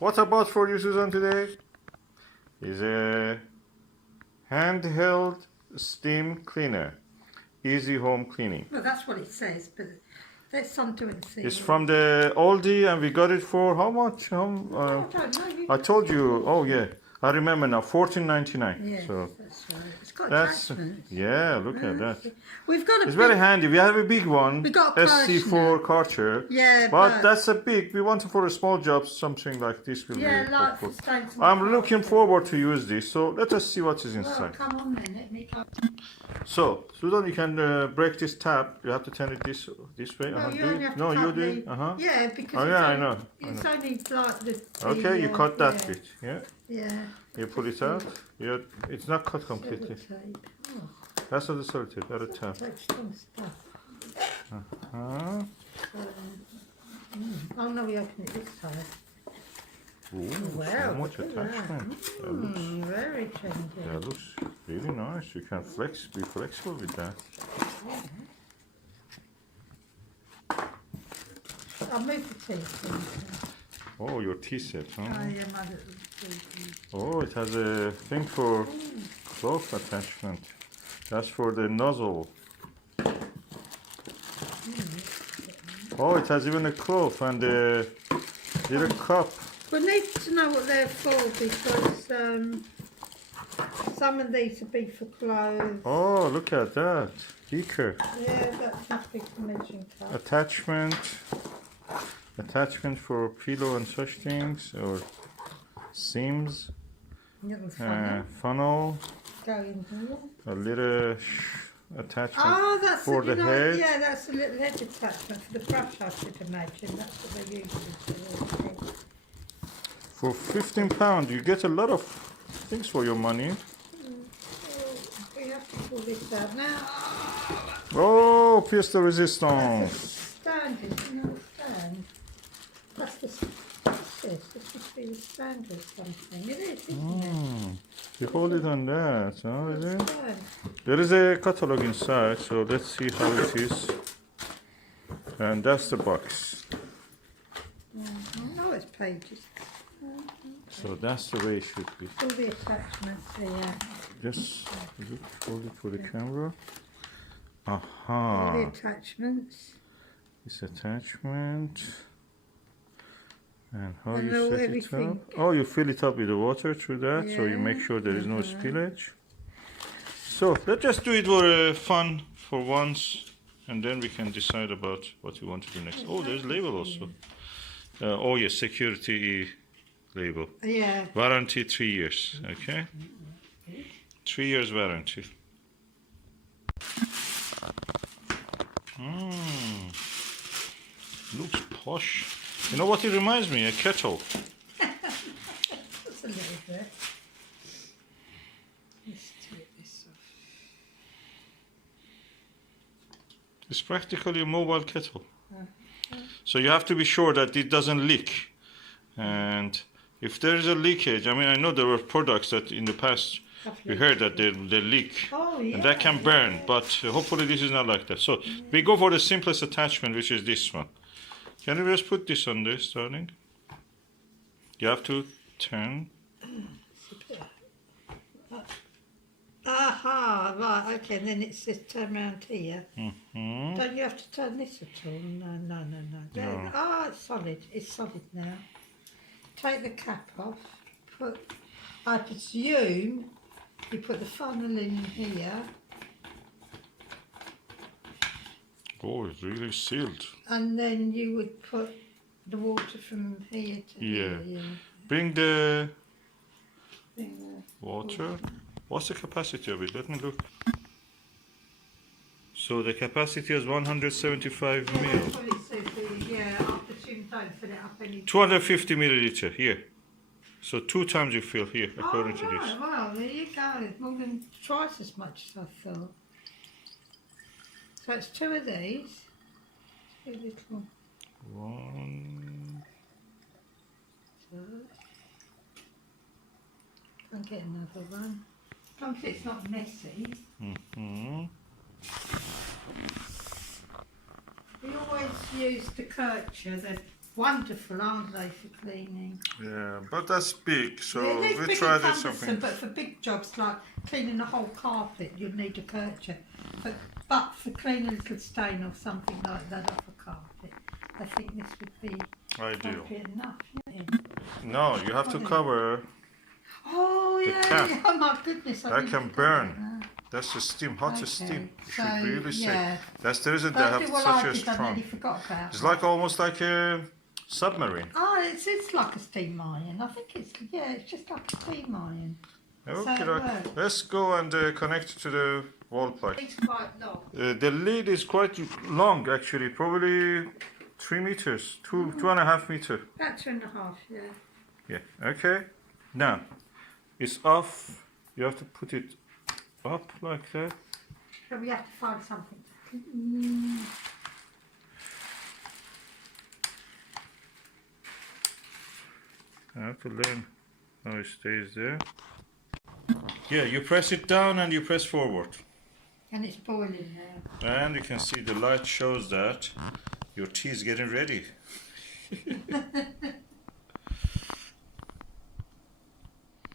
What I bought for you, Susan, today is a handheld steam cleaner. Easy home cleaning. Well, that's what it says, but let's undo and see. It's from the Aldi, and we got it for how much? I don't know. I told you. Oh yeah, I remember now. $14.99. Yes, So that's right. It's got that's attachments. yeah. Look at that. We've got a It's big, very handy. We have a big one. We got a SC4 Karcher. Yeah, but that's a big. We want it for a small job. Something like this will yeah, be like helpful. for stones. I'm looking forward to use this. So let us see what is Well, inside. come on then, let me go. So, Susan, you can break this tab. You have to turn it this way. No, you do only it. have to No, you cut do it. the- Yeah, because Oh it's yeah, I only, know. It's only like the Okay, you cut that yeah, bit. Yeah. Yeah. You pull it out. Yeah, it's not cut completely. Sellotape. Oh, That's not the sellotape. That's a tab. that's some stuff. Huh? Oh no, we open it this side. Ooh, Wow, so much look at that. attachment. That looks, Very trendy. that looks really nice. You can be flexible with that. I'll move the tea, please. Oh, your tea set, huh? Oh yeah, my little tea. Oh, it has a thing for cloth attachment. That's for the nozzle. Oh, it has even a cloth and a little cup. We need to know what they're for because some of these would be for clothes. Oh, look at that. Beaker. Yeah, that's must be for measuring cup. Attachment for pillow and such things, or seams. Little funnel. Funnel. Go in here. A little attachment Oh, that's for the head. Yeah, that's a little head attachment for the brush, I should imagine. That's what they use it for. For £15, you get a lot of things for your money. We have to pull this out now. Oh, pièce de That's a résistance. stand, isn't it? A stand. What's this? What's this? This must be the stand or something. It is, isn't it? You hold it on that, huh? Is it? Stand. There is a catalog inside, so let's see how it is. And that's the box. Oh, it's pages. So that's the way it should be. All the attachments here. Just hold it for the camera. All the Aha. attachments. This attachment. And how And you set it everything. up? Oh, you fill it up with the water through that, so you Yeah. make sure there is no spillage. So let's just do it for fun for once, and then we can decide about what we want to do next. Oh, there's label also. Oh yes, security label. Yeah. Warranty 3 years. Okay. 3 years warranty. Looks posh. You know what it reminds me? A kettle. That's a little bit. Let's take this off. It's practically a mobile kettle. So you have to be sure that it doesn't leak. And if there is a leakage, I mean, I know there were products that in the past we heard that they leak. Oh, yeah. And that can burn, but hopefully this is not like that. So we go for the simplest attachment, which is this one. Can you just put this on this, darling? You have to turn. Aha, right, okay, and then it's just turn around here. Mm-hmm. Don't you have to turn this at all? No. There, No. Ah, it's solid now. Take the cap off. I presume you put the funnel in here. Oh, it's really sealed. And then you would put the water from here to here. Yeah. Bring the Thing water. What's the capacity of it? Let me look. So the capacity is 175 there. mil. That's what it says here. Yeah, I presume don't fill it up any. 250 milliliter here. So 2 times you fill here, according to this. Right, well, there you go. It's more than twice as much as I thought. So it's 2 of these. 2 little. 1. I'll get another one. As long as it's not messy. Mm-hmm. We always use the Kircher, the wonderful, aren't they, for cleaning? Yeah, but that's big, so Yeah, it is we big tried and it cumbersome, something. but for big jobs like cleaning a whole carpet, you'd need a Kircher. But for cleaning a little stain or something like that off a carpet, I think this would be Ideal. enough. Yeah. No, you have to cover. Oh The yeah, cap. yeah, oh my goodness. That can burn. That's the steam, hottest Okay, steam. You so, should really say. yeah. That's the reason they Don't have do what such I a did, I strong. nearly forgot about It's it. like almost like a submarine. Oh, it's like a steam iron. I think it's just like a steam iron. Okay, So it works. let's go and connect it to the wall plug. It's quite long. The lead is quite long, actually, probably 3 meters, 2.5 meters. About 2.5, yeah. Yeah. Okay. Now, it's off. You have to put it up like that. So we have to find something. I have to learn how it stays there. Yeah, you press it down and you press forward. And it's boiling now. And you can see the light shows that your tea is getting ready.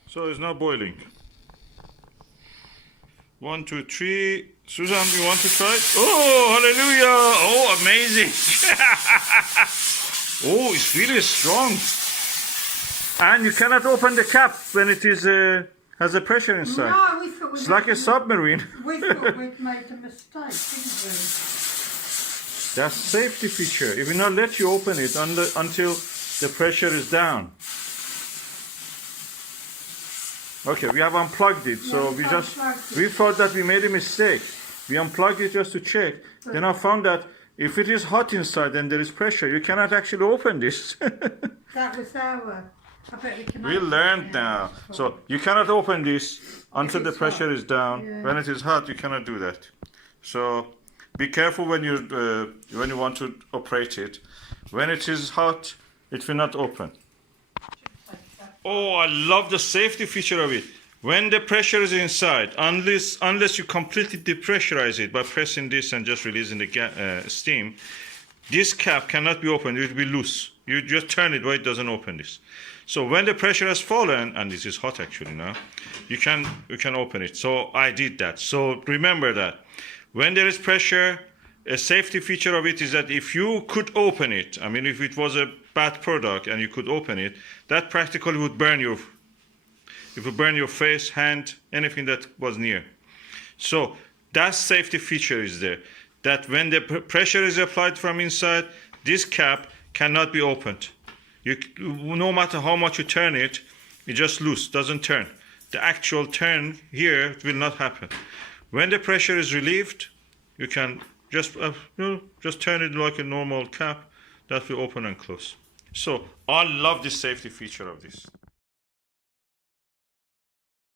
So it's now boiling. 1, 2, 3. Susan, you want to try it? Oh, hallelujah! Oh, amazing! Oh, it's really strong. And you cannot open the cap when it is has a pressure inside. No, we thought It's like a submarine. we thought we'd made a mistake, didn't we? That's safety feature. It will not let you open it until the pressure is down. Okay, we have unplugged it, so Yeah, we thought that we made a mistake. We unplugged it just to check. Then I found that if it is hot inside and there is pressure, you cannot actually open this. That was our. I bet we can. We open it learned now. So you cannot open this until the it's pressure hot. is down. Yeah. When it is hot, you cannot do that. So be careful when you want to operate it. When it is hot, it will not open. Oh, I love the safety feature of it. When the pressure is inside, unless you completely depressurize it by pressing this and just releasing the steam, this cap cannot be opened. It will be loose. You just turn it, but it doesn't open this. So when the pressure has fallen, and this is hot actually now, you can open it. So I did that. So remember that when there is pressure, a safety feature of it is that if you could open it, I mean, if it was a bad product and you could open it, that practically would burn your, it would burn your face, hand, anything that was near. So that safety feature is there, that when the pressure is applied from inside, this cap cannot be opened. No matter how much you turn it, it just loose, doesn't turn. The actual turn here will not happen. When the pressure is relieved, you can just turn it like a normal cap that will open and close. So I love the safety feature of this.